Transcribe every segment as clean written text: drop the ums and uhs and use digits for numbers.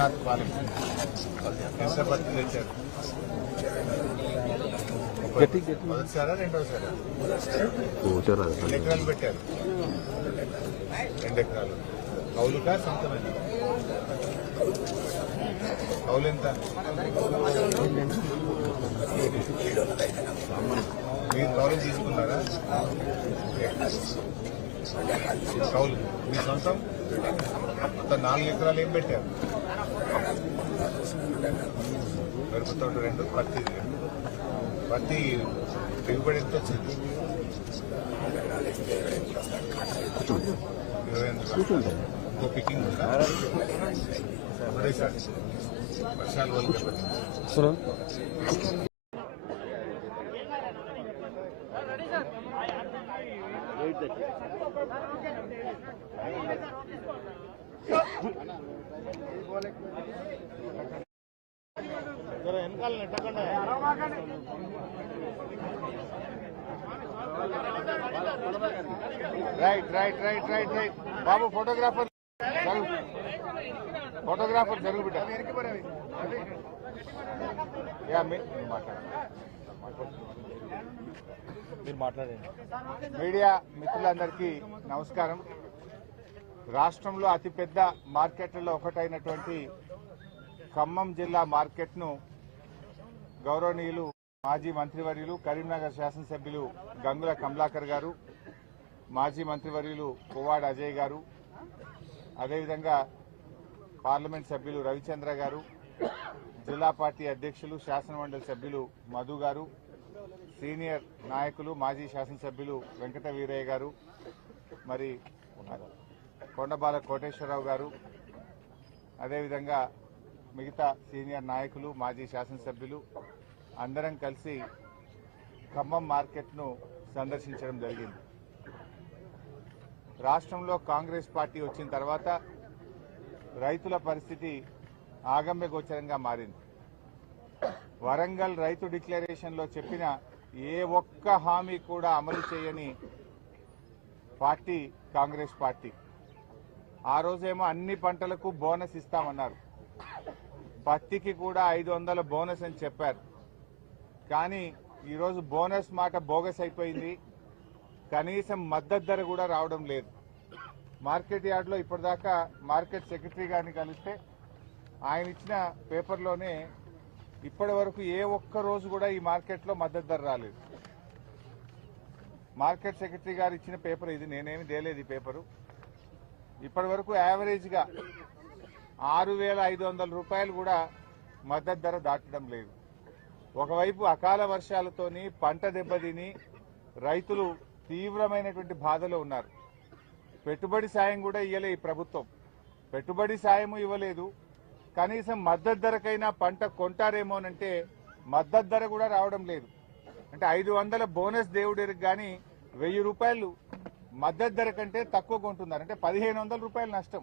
రఘునాథ్ పాలెం ఎంత పత్తి తెచ్చారు? మొదటిసారా రెండోసారా? 2 ఎకరాలు పెట్టారు. 2 ఎకరాలు కౌలుకా సొంతమైన? కౌలు ఎంత? మీరు కౌలు తీసుకున్నారా? కౌలు మీ సొంతం? మొత్తం 4 ఎకరాలు ఏం పెట్టారు? మిరప తోట 2, పత్తి 2. పత్తి దిగుబడి ఎంత వచ్చింది? 28. ఇంకో పికింగ్ ఉందా? ఒకటేసారి వర్షాలు వల్ల వెనకాల నెట్టకుండా రైట్ బాబు ఫోటోగ్రాఫర్ జరుగు బిడ్డ. మీరు మాట్లాడండి. మీడియా మిత్రులందరికీ నమస్కారం. రాష్ట్రంలో అతిపెద్ద మార్కెట్లలో ఒకటైనటువంటి ఖమ్మం జిల్లా మార్కెట్ను గౌరవనీయులు మాజీ మంత్రివర్యులు కరీంనగర్ శాసనసభ్యులు గంగుల కమలాకర్ గారు, మాజీ మంత్రివర్యులు పువ్వాడ అజయ్ గారు, అదేవిధంగా పార్లమెంట్ సభ్యులు రవిచంద్ర గారు, జిల్లా పార్టీ అధ్యక్షులు శాసనమండలి సభ్యులు మధు గారు, సీనియర్ నాయకులు మాజీ శాసనసభ్యులు వెంకట వీరయ్య గారు, మరి కొండబాల కోటేశ్వరరావు గారు, అదేవిధంగా మిగతా సీనియర్ నాయకులు మాజీ శాసనసభ్యులు అందరం కలిసి ఖమ్మం మార్కెట్ను సందర్శించడం జరిగింది. రాష్ట్రంలో కాంగ్రెస్ పార్టీ వచ్చిన తర్వాత రైతుల పరిస్థితి ఆగమ్య గోచరంగా మారింది. వరంగల్ రైతు డిక్లరేషన్లో చెప్పిన ఏ ఒక్క హామీ కూడా అమలు చేయని పార్టీ కాంగ్రెస్ పార్టీ. ఆ రోజేమో అన్ని పంటలకు బోనస్ ఇస్తామన్నారు, పత్తికి కూడా 500 బోనస్ అని చెప్పారు. కానీ ఈరోజు బోనస్ మాట బోగస్ అయిపోయింది. కనీసం మద్దతు ధర కూడా రావడం లేదు. మార్కెట్ యార్డ్లో ఇప్పటిదాకా మార్కెట్ సెక్రటరీ గారిని కలిస్తే ఆయన ఇచ్చిన పేపర్లోనే ఇప్పటి వరకు ఏ ఒక్క రోజు కూడా ఈ మార్కెట్లో మద్దతు ధర రాలేదు. మార్కెట్ సెక్రటరీ గారు ఇచ్చిన పేపర్ ఇది, నేనేమి తేలేదు ఈ పేపరు. ఇప్పటి వరకు యావరేజ్గా 6,500 రూపాయలు కూడా మద్దతు ధర దాటడం లేదు. ఒకవైపు అకాల వర్షాలతోని పంట దెబ్బతిని రైతులు తీవ్రమైనటువంటి బాధలో ఉన్నారు. పెట్టుబడి సాయం కూడా ఇవ్వలే ఈ ప్రభుత్వం. పెట్టుబడి సాయం ఇవ్వలేదు. కనీసం మద్దతు ధరకైనా పంట కొంటారేమోనంటే మద్దతు ధర కూడా రావడం లేదు. అంటే 500 బోనస్ దేవుడికి కానీ 1000 రూపాయలు మద్దతు ధర కంటే తక్కువ కొంటున్నారు. అంటే 1,500 రూపాయలు నష్టం.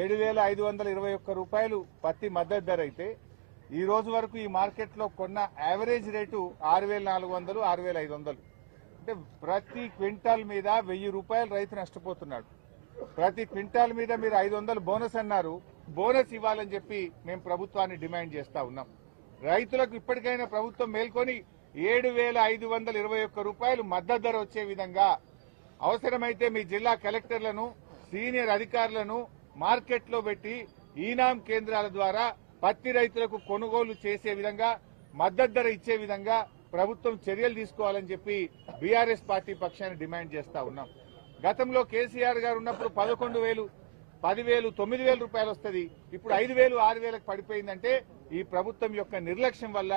7,521 రూపాయలు పత్తి మద్దతు ధర అయితే ఈ రోజు వరకు ఈ మార్కెట్లో కొన్న యావరేజ్ రేటు 6,400, 6,500. అంటే ప్రతి క్వింటాల్ మీద 1000 రూపాయలు రైతు నష్టపోతున్నాడు. ప్రతి క్వింటాల్ మీద మీరు 500 బోనస్ అన్నారు. బోనస్ ఇవ్వాలని చెప్పి మేము ప్రభుత్వాన్ని డిమాండ్ చేస్తా ఉన్నాం. రైతులకు ఇప్పటికైనా ప్రభుత్వం మేల్కొని 7,521 రూపాయలు మద్దతు ధర వచ్చే విధంగా అవసరమైతే మీ జిల్లా కలెక్టర్లను, సీనియర్ అధికారులను మార్కెట్లో పెట్టి ఈనాం కేంద్రాల ద్వారా పత్తి రైతులకు కొనుగోలు చేసే విధంగా, మద్దతు ధర ఇచ్చే విధంగా ప్రభుత్వం చర్యలు తీసుకోవాలని చెప్పి బీఆర్ఎస్ పార్టీ పక్షాన్ని డిమాండ్ చేస్తా ఉన్నాం. గతంలో కేసీఆర్ గారు ఉన్నప్పుడు 11,000, 10,000, 9,000 రూపాయలు వస్తుంది. ఇప్పుడు 5,000, 6,000కు పడిపోయిందంటే ఈ ప్రభుత్వం యొక్క నిర్లక్ష్యం వల్ల,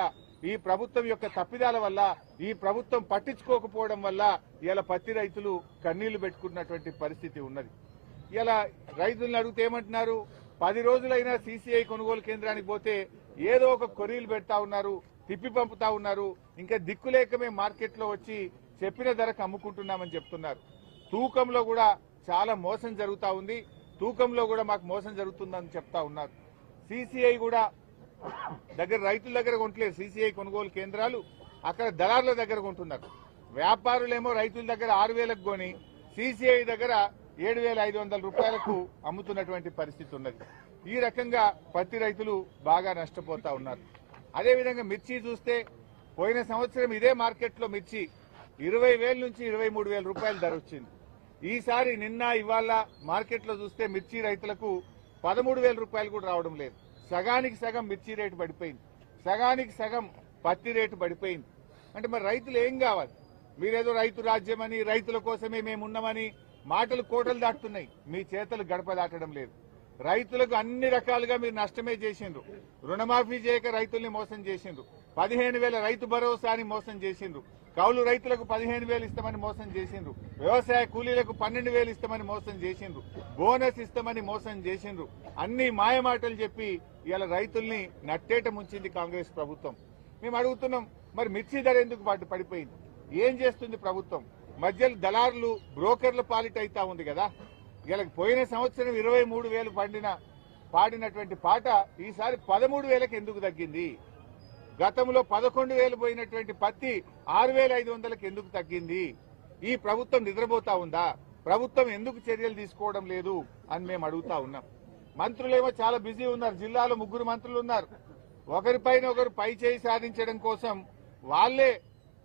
ఈ ప్రభుత్వం యొక్క తప్పిదాల వల్ల, ఈ ప్రభుత్వం పట్టించుకోకపోవడం వల్ల ఇలా పత్తి రైతులు కన్నీళ్లు పెట్టుకున్నటువంటి పరిస్థితి ఉన్నది. ఇలా రైతులను అడిగితే ఏమంటున్నారు? 10 రోజులైనా సీసీఐ కొనుగోలు కేంద్రానికి పోతే ఏదో ఒక కొరీలు పెడతా ఉన్నారు, తిప్పి పంపుతా ఉన్నారు. ఇంకా దిక్కులేక మేము మార్కెట్లో వచ్చి చెప్పిన ధరకు అమ్ముకుంటున్నామని చెప్తున్నారు. తూకంలో కూడా చాలా మోసం జరుగుతూ ఉంది. తూకంలో కూడా మాకు మోసం జరుగుతుందని చెప్తా ఉన్నారు. సీసీఐ కూడా రైతుల దగ్గర కొంటలేదు. సీసీఐ కొనుగోలు కేంద్రాలు అక్కడ దళారుల దగ్గర కొంటున్నారు. వ్యాపారులేమో రైతుల దగ్గర 6,000కు కొని సీసీఐ దగ్గర 7,500 రూపాయలకు అమ్ముతున్నటువంటి పరిస్థితి ఉన్నది. ఈ రకంగా పత్తి రైతులు బాగా నష్టపోతా ఉన్నారు. అదేవిధంగా మిర్చి చూస్తే పోయిన సంవత్సరం ఇదే మార్కెట్లో మిర్చి 20,000 నుంచి 23,000 రూపాయల ధర వచ్చింది. ఈసారి నిన్న ఇవాళ మార్కెట్లో చూస్తే మిర్చి రైతులకు 13,000 రూపాయలు కూడా రావడం లేదు. సగానికి సగం మిర్చి రేటు పడిపోయింది, సగానికి సగం పత్తి రేటు పడిపోయింది. అంటే మరి రైతులు ఏం కావాలి? మీరేదో రైతు రాజ్యమని, రైతుల కోసమే మేమున్నామని మాటలు కోటలు దాటుతున్నాయి, మీ చేతలు గడప దాటడం లేదు. రైతులకు అన్ని రకాలుగా మీరు నష్టమే చేసిండ్రు. రుణమాఫీ చేయక రైతుల్ని మోసం చేసిండ్రు. 15,000 రైతు భరోసాని మోసం చేసిండ్రు. కౌలు రైతులకు 15,000 ఇస్తామని మోసం చేసిండ్రు. వ్యవసాయ కూలీలకు 12,000 ఇస్తామని మోసం చేసిండ్రు. బోనస్ ఇస్తామని మోసం చేసిండ్రు. అన్ని మాయమాటలు చెప్పి ఇవాళ రైతుల్ని నట్టేట ముంచింది కాంగ్రెస్ ప్రభుత్వం. మేము అడుగుతున్నాం, మరి మిర్చి ధర ఎందుకు పడిపోయింది? ఏం చేస్తుంది ప్రభుత్వం? మధ్యలో దళారులు, బ్రోకర్ల పాలిట అయితా ఉంది కదా. ఇలా పోయిన సంవత్సరం 23,000 పాడినటువంటి పాట ఈసారి 13,000కి ఎందుకు తగ్గింది? గతంలో 11,000 పోయినటువంటి పత్తి 6,500కి ఎందుకు తగ్గింది? ఈ ప్రభుత్వం నిద్రపోతా ఉందా? ప్రభుత్వం ఎందుకు చర్యలు తీసుకోవడం లేదు అని మేము అడుగుతా ఉన్నాం. మంత్రులేమో చాలా బిజీ ఉన్నారు. జిల్లాలో 3 మంత్రులు ఉన్నారు. ఒకరిపైన ఒకరు పై చేయి సాధించడం కోసం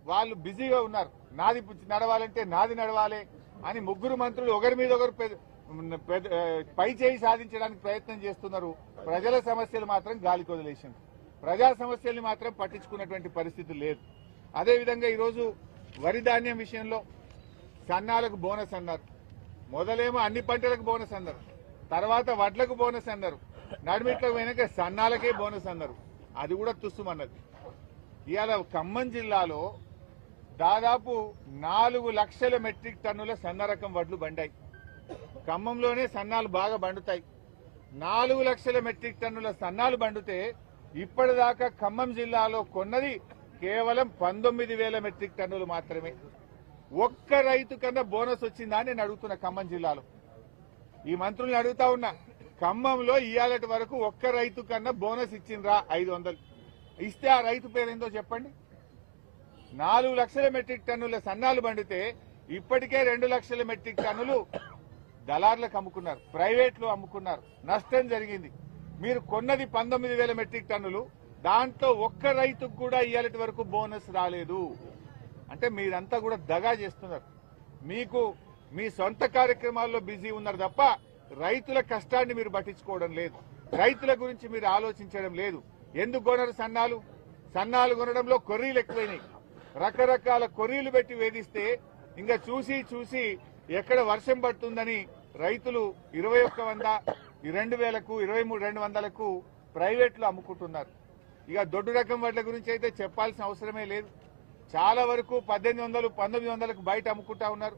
వాళ్ళు బిజీగా ఉన్నారు. నాది నడవాలంటే నాది నడవాలి అని 3 మంత్రులు ఒకరి మీద ఒకరు పై చేయి సాధించడానికి ప్రయత్నం చేస్తున్నారు. ప్రజల సమస్యలు మాత్రం గాలికి వదిలేసింది. ప్రజా సమస్యల్ని మాత్రం పట్టించుకున్నటువంటి పరిస్థితి లేదు. అదేవిధంగా ఈరోజు వరి ధాన్యం విషయంలో సన్నాలకు బోనస్ అన్నారు. మొదలేమో అన్ని పంటలకు బోనస్ అన్నారు, తర్వాత వడ్లకు బోనస్ అన్నారు, నడిమిట్లకు పోయినాక సన్నాలకే బోనస్ అన్నారు. అది కూడా తుస్సుమన్నది. ఇవాళ ఖమ్మం జిల్లాలో దాదాపు 4 లక్షల మెట్రిక్ టన్నుల సన్న రకం వడ్లు బండాయి. ఖమ్మంలోనే సన్నాలు బాగా బండుతాయి. 4 లక్షల మెట్రిక్ టన్నుల సన్నాలు బండితే ఇప్పటిదాకా ఖమ్మం జిల్లాలో కొన్నది కేవలం 19,000 మెట్రిక్ టన్నులు మాత్రమే. ఒక్క రైతు కన్నా బోనస్ వచ్చిందా అని నేను అడుగుతున్నా. ఖమ్మం జిల్లాలో ఈ మంత్రుల్ని అడుగుతా ఉన్నా, ఖమ్మంలో ఇయ్యాలటి వరకు ఒక్క రైతు కన్నా బోనస్ ఇచ్చిండ్రా? 500 ఇస్తే ఆ రైతు పేరేందో చెప్పండి. 4 లక్షల మెట్రిక్ టన్నుల సన్నాలు బండితే ఇప్పటికే 2 లక్షల మెట్రిక్ టన్నులు దళార్లకు అమ్ముకున్నారు, ప్రైవేట్లు అమ్ముకున్నారు, నష్టం జరిగింది. మీరు కొన్నది 19,000 మెట్రిక్ టన్నులు, దాంట్లో ఒక్క రైతుకు కూడా ఇయ్యాలటి వరకు బోనస్ రాలేదు. అంటే మీరంతా కూడా దగా చేస్తున్నారు. మీకు మీ సొంత కార్యక్రమాల్లో బిజీ ఉన్నారు తప్ప రైతుల కష్టాన్ని మీరు పట్టించుకోవడం లేదు. రైతుల గురించి మీరు ఆలోచించడం లేదు. ఎందుకు కొనరు సన్నాలు? సన్నాలు కొనడంలో కొర్రీలు ఎక్కువైనాయి. రకరకాల కొర్రీలు పెట్టి వేధిస్తే ఇంకా చూసి చూసి ఎక్కడ వర్షం పడుతుందని రైతులు 21,100, 2,000కు, 23,200కు ప్రైవేట్లు అమ్ముకుంటున్నారు. ఇక దొడ్డు రకం వడ్ల గురించి అయితే చెప్పాల్సిన అవసరమే లేదు. చాలా వరకు 1,800, 1,900కు బయట అమ్ముకుంటా ఉన్నారు.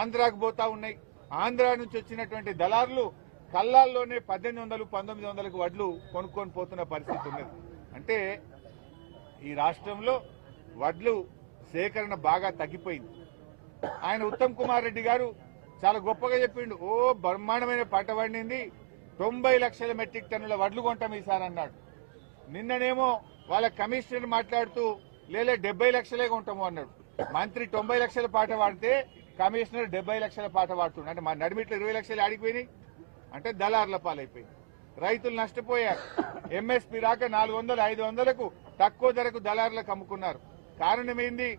ఆంధ్రాకు పోతా ఉన్నాయి. ఆంధ్ర నుంచి వచ్చినటువంటి దళారులు కల్లాల్లోనే 1,800, 1,900కు వడ్లు కొనుక్కొని పోతున్న పరిస్థితి ఉన్నది. అంటే ఈ రాష్ట్రంలో వడ్లు సేకరణ బాగా తగ్గిపోయింది. ఆయన ఉత్తమ్ కుమార్ రెడ్డి గారు చాలా గొప్పగా చెప్పిండు. ఓ బ్రహ్మాండమైన పంట పండింది, 90 లక్షల మెట్రిక్ టన్నుల వడ్లు కొంటాం ఈసారి అన్నాడు. నిన్ననేమో వాళ్ళ కమిషనర్ మాట్లాడుతూ 70 లక్షలే కొంటాము అన్నాడు. మంత్రి 90 లక్షల పాట పాడితే కమిషనర్ 70 లక్షల పాట పాడుతున్నాడు. అంటే మా నడిమిట్లో 20 లక్షలు ఆడిపోయినాయి. అంటే దళార్ల పాలైపోయింది. రైతులు నష్టపోయారు. ఎంఎస్పీ రాక 400, 500లకు తక్కువ ధరకు దళారులకు అమ్ముకున్నారు. కారణం ఏంది?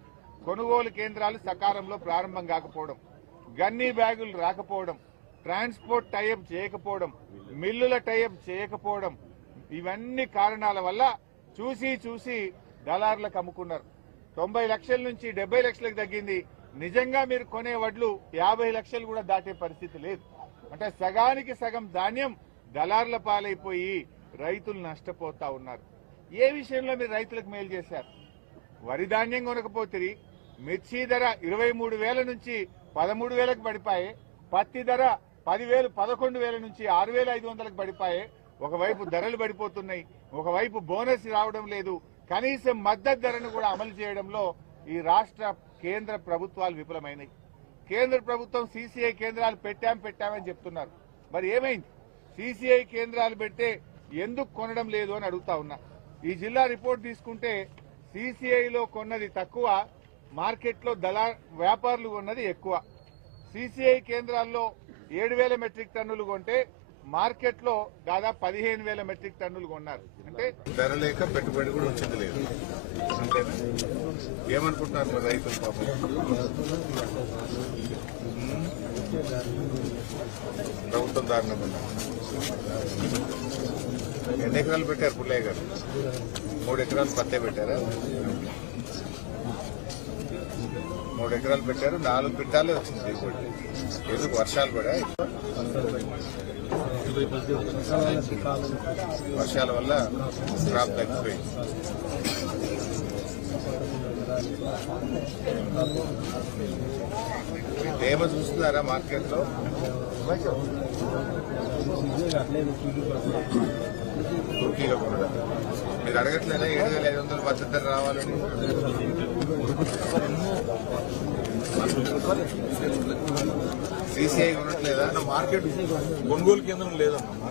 కొనుగోలు కేంద్రాలు సకాలంలో ప్రారంభం కాకపోవడం, గన్నీ బ్యాగులు రాకపోవడం, ట్రాన్స్పోర్ట్ టైఅప్ చేయకపోవడం, మిల్లుల టైఅప్ చేయకపోవడం, ఇవన్నీ కారణాల వల్ల చూసి చూసి దళారులకు అమ్ముకున్నారు. 90 లక్షల నుంచి 70 లక్షలకు తగ్గింది. నిజంగా మీరు కొనే వడ్లు 50 లక్షలు కూడా దాటే పరిస్థితి లేదు. అంటే సగానికి సగం ధాన్యం దళారుల పాలైపోయి రైతులు నష్టపోతా ఉన్నారు. ఏ విషయంలో మీరు రైతులకు మేలు చేశారు? వరి ధాన్యం కొనకపోతే మిర్చి ధర 23,000 నుంచి 13,000కు పడిపాయే, పత్తి ధర 10,000, 11,000 నుంచి 6,500కు పడిపాయే. ఒకవైపు ధరలు పడిపోతున్నాయి, ఒకవైపు బోనస్ రావడం లేదు. కనీసం మద్దతు ధరను కూడా అమలు చేయడంలో ఈ రాష్ట్ర కేంద్ర ప్రభుత్వాలు విఫలమైనాయి. కేంద్ర ప్రభుత్వం సీసీఐ కేంద్రాలు పెట్టామని చెప్తున్నారు. మరి ఏమైంది? సీసీఐ కేంద్రాలు పెడితే ఎందుకు కొనడం లేదు అని అడుగుతా ఉన్నా. ఈ జిల్లా రిపోర్ట్ తీసుకుంటే సీసీఐలో కొన్నది తక్కువ, మార్కెట్లో వ్యాపారులు కొన్నది ఎక్కువ. సీసీఐ కేంద్రాల్లో 7,000 మెట్రిక్ టన్నులు కొంటే మార్కెట్లో దాదాపు 15,000 మెట్రిక్ టన్నులు కొన్నారు. అంటే ధర లేక పెట్టుబడి కూడా వచ్చింది లేదు. అంతేనా? ఏమనుకుంటున్నారు మరి రైతులు పాపం? ప్రభుత్వం దారుణంగా ఉన్నారు. ఎన్ని ఎకరాలు పెట్టారు పుల్లయ్య గారు? 3 ఎకరాలు పత్తే పెట్టారా? 3 ఎకరాలు పెట్టారు. 4 క్వింటాలే వచ్చింది దిగుబడి. ఎందుకు? వర్షాలు పడా? వర్షాల వల్ల క్రాప్ తగ్గిపోయింది. తేమ చూస్తున్నారా మార్కెట్లో? తుర్కీలో కూడా మీరు అడగట్లేదా 7,500 మద్దతు ధర రావాలని? సీసీఐ ఉండట్లేదా? మార్కెట్ కొనుగోలు కేంద్రం లేదమ్మా.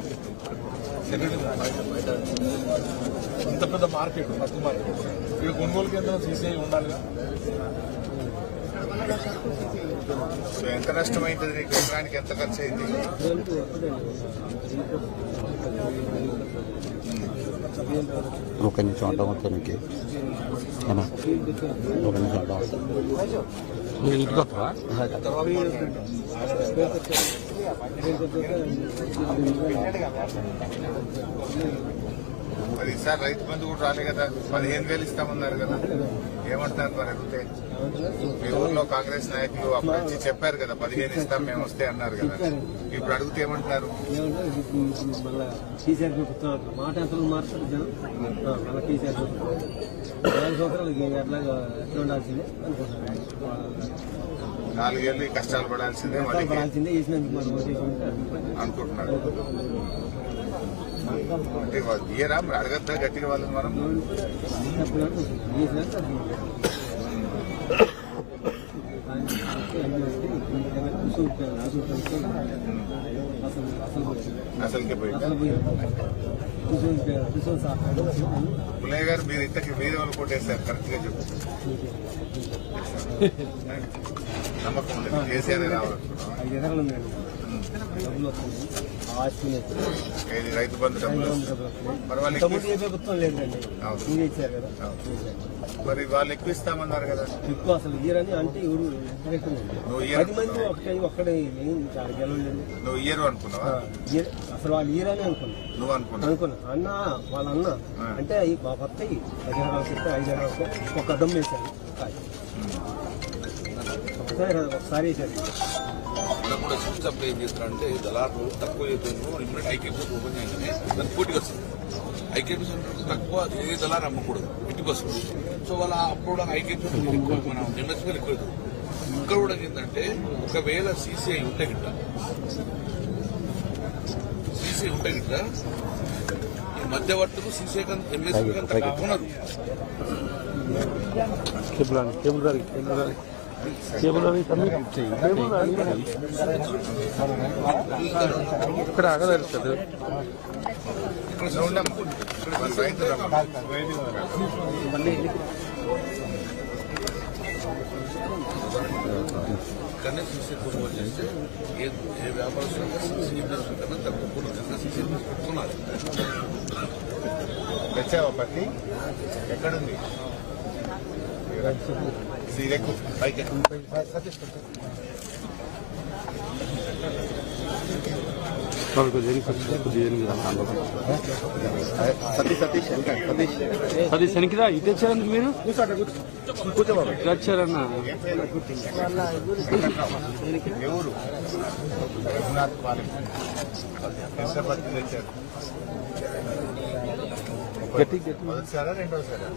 ఇంత పెద్ద మార్కెట్, ఫస్ట్ మార్కెట్, ఇక్కడ కొనుగోలు కేంద్రం సీసీఐ ఉండాలిగా. సో ఎంత నష్టమైంది నీకు? ఎకరానికి ఎంత ఖర్చు అయింది? ఒక నిమిషం అంటాం మొత్తానికి ఒక నిమిషం అంటాం ఇంటికి వస్తావా? మరి ఈసారి రైతు బంధు కూడా రాలే కదా, 15,000 ఇస్తామన్నారు కదా, ఏమంటారు మరి అడిగితే? మీ ఊర్లో కాంగ్రెస్ నాయకులు అప్పటి నుంచి చెప్పారు కదా 15 ఇస్తాం మేము వస్తే అన్నారు కదా, ఇప్పుడు అడిగితే ఏమంటున్నారు? మాట ఎంత మారుతారు జనం, అలా టీసీఆర్ 4 సంవత్సరాలు ఎట్లాగా ఎట్లా ఉండాల్సిందే అనుకుంటున్నాను. 4 ఏళ్ళు ఈ కష్టాలు పడాల్సిందే పడాల్సిందే చేసినందుకు మనం అనుకుంటున్నారు. అంటే ఇయరా మరి అడగద్దా గట్టిగా వాళ్ళని మనం? అసలుకే పోయింది. పుల్లయ్య గారు మీరు ఇంతకి మీరు వాళ్ళు కొట్టేశారు, కరెక్ట్ గా చెప్పు. నమ్మకం ఉండదు కేసీఆర్ రావాలనుకున్నాం. ఏది రైతు బంధు డబ్బులు మరి వాళ్ళు మరి వాళ్ళు ఎక్కువ ఇస్తామన్నారు కదా? ఎక్కువ అసలు ఇయరని అంటే నువ్వు ఇయర్ అనుకున్నావా? అసలు వాళ్ళు ఇయరని అనుకున్నా. నువ్వు అనుకున్నా అన్న వాళ్ళ అన్న అంటే మా కొత్త 10 ఎకరాలు చెప్తే 5 ఎకరాలు ఒక దమ్ వేశారు. ఒకసారి వేసారు. కూడా సిమ్స్ అప్లై ఏం చేస్తారంటే దళారులు తక్కువ ఇమ్మీడియట్ ఐకేపీ ఓపెన్ చేయగానే దానికి పోటీకి వస్తుంది. ఐకేపీ సెంటర్ తక్కువ ఏ దళారు అమ్మకూడదు, ఇంటికి వస్తుంది. సో వాళ్ళ అప్పుడు ఐకేపీ మనం ఎంఎస్పీలు ఎక్కువ ఇక్కడ కూడా ఏంటంటే ఒకవేళ సీసీఐ ఉంటే గిట్ట ఈ మధ్యవర్తులు సీసీఐ ఎంఎస్పీ కంటే తక్కువ ఇక్కడ ఆగదలుస్తుంది. కానీ సీసీ కొనుగోలు చేస్తే ఏ వ్యాపారస్తులు సీసీ కన్నా తక్కువ సీసీ పెట్టుకున్నారు. తెచ్చావా పత్తి? ఎక్కడుంది? పైకి సతీష్ వెనక్కిరా, ఇటు వచ్చారండి మీరు? వచ్చారన్నా ఎవరు? రఘునాథ్ పాలెం. ఎంత పత్తి తెచ్చారు? మొదటిసారా రెండోసారా?